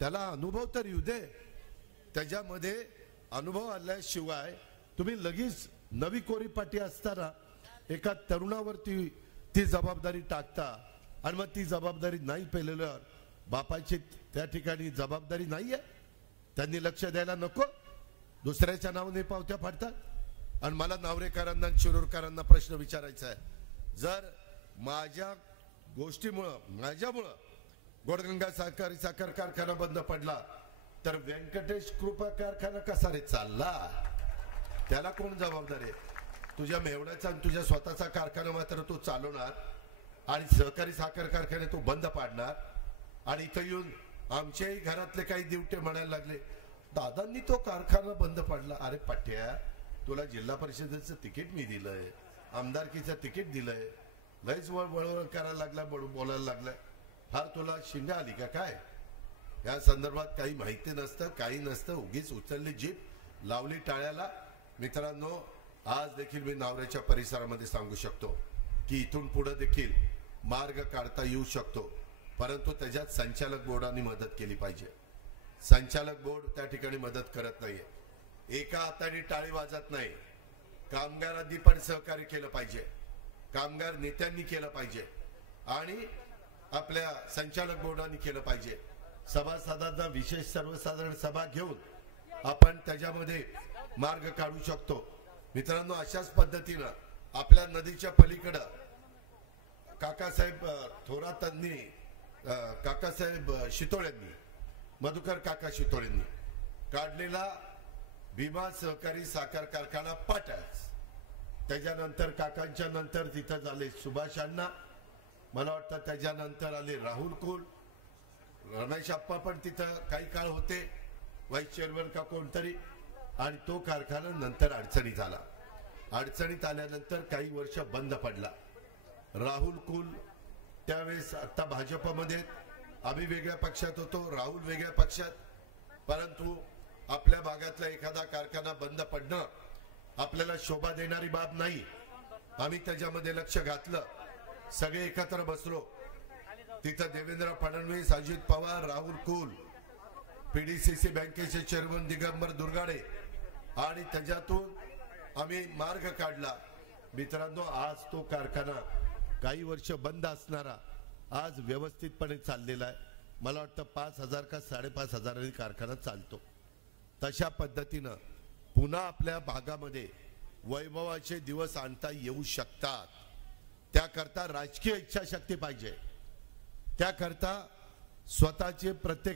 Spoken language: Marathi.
त्याला अनुभव तर येऊ दे. त्याच्यामध्ये अनुभव आल्याशिवाय तुम्ही लगेच नवी कोरी पाटी असताना एका तरुणावरती ती जबाबदारी टाकता आणि मग ती जबाबदारी नाही पेलेल्यावर बापाची त्या ठिकाणी जबाबदारी नाहीये. त्यांनी लक्ष द्यायला नको, दुसऱ्याच्या नावाने पावत्या फाडतात. आणि मला नावरेकरांना शिरूरकरांना प्रश्न विचारायचा आहे, जर माझ्या गोष्टीमुळं माझ्यामुळं गोडगंगा सहकारी साखर कारखाना बंद पडला तर व्यंकटेश कृपा कारखाना कसा रे चालला? त्याला कोण जबाबदार आहे? तुझ्या मेवण्याचा आणि तुझ्या स्वतःचा कारखाना मात्र तू चालवणार आणि सहकारी साखर कारखाने तू बंद पाडणार. आणि इथं येऊन आमच्याही घरातले काही दिवटे म्हणायला लागले, दादांनी तो कारखाना बंद पाडला. अरे पठ्या, तुला जिल्हा परिषदेचं तिकीट मी दिलंय, आमदारकीचं तिकीट दिलंय, लयच वळवळ करायला लागला, बोलायला लागला. फार तुला शिंगा आली का काय? या संदर्भात काही माहिती नसतं, काही नसतं, उगीच उचलली जीप, लावली टाळ्याला. मित्रांनो, आज देखील मी नावऱ्याच्या परिसरामध्ये सांगू शकतो की इथून पुढे देखील मार्ग काढता येऊ शकतो, परंतु त्याच्यात संचालक बोर्डाने मदत केली पाहिजे. संचालक बोर्ड त्या ठिकाणी मदत करत नाहीये, एका हाताने टाळी वाजत नाही. कामगारांनी पण सहकार्य केलं पाहिजे, कामगार नेत्यांनी केलं पाहिजे आणि आपल्या संचालक बोर्डाने केलं पाहिजे. सभासदांना विशेष सर्वसाधारण सभा घेऊन आपण त्याच्यामध्ये मार्ग काढू शकतो. मित्रांनो, अशाच पद्धतीनं आपल्या नदीच्या पलीकडं काकासाहेब थोरातांनी, काकासाहेब शितोळ्यांनी, मधुकर काका शितोळेंनी काढलेला भीमा सहकारी साखर कारखाना पाटस. त्याच्यानंतर काकांच्या नंतर तिथं झाले सुभाष अण्णा, मला वाटतं त्याच्यानंतर आले राहुल कुल, रमेश आप्पा पण तिथं काही काळ होते, व्हाईस चेअरमन का कोणतरी. आणि तो कारखाना नंतर अडचणीत आला. अडचणीत आल्यानंतर काही वर्ष बंद पडला. राहुल कुल त्यावेळेस आता भाजपमध्ये, आम्ही वेगळ्या पक्षात होतो, राहुल वेगळ्या पक्षात. परंतु आपल्या भागातला एखादा कारखाना बंद पडणं आपल्याला शोभा देणारी बाब नाही. आम्ही त्याच्यामध्ये लक्ष घातलं, सगळे एकत्र बसलो. तिथं देवेंद्र फडणवीस, अजित पवार, राहुल कुल, पीडीसीसी बँकेचे चेअरमन दिगंबर दुर्गाडे आणि त्याच्यातून आम्ही मार्ग काढला. मित्रांनो, आज तो कारखाना काही वर्ष बंद असणारा आज व्यवस्थितपणे चाललेला आहे. मला वाटतं 5,000 का 5,500 कारखाना चालतो. तशा पद्धतीनं पुन्हा आपल्या भागामध्ये वैभवाचे दिवस आणता येऊ शकतात. त्याकरता राजकीय इच्छाशक्ती पाहिजे, त्याकरता स्वतःचे प्रत्येक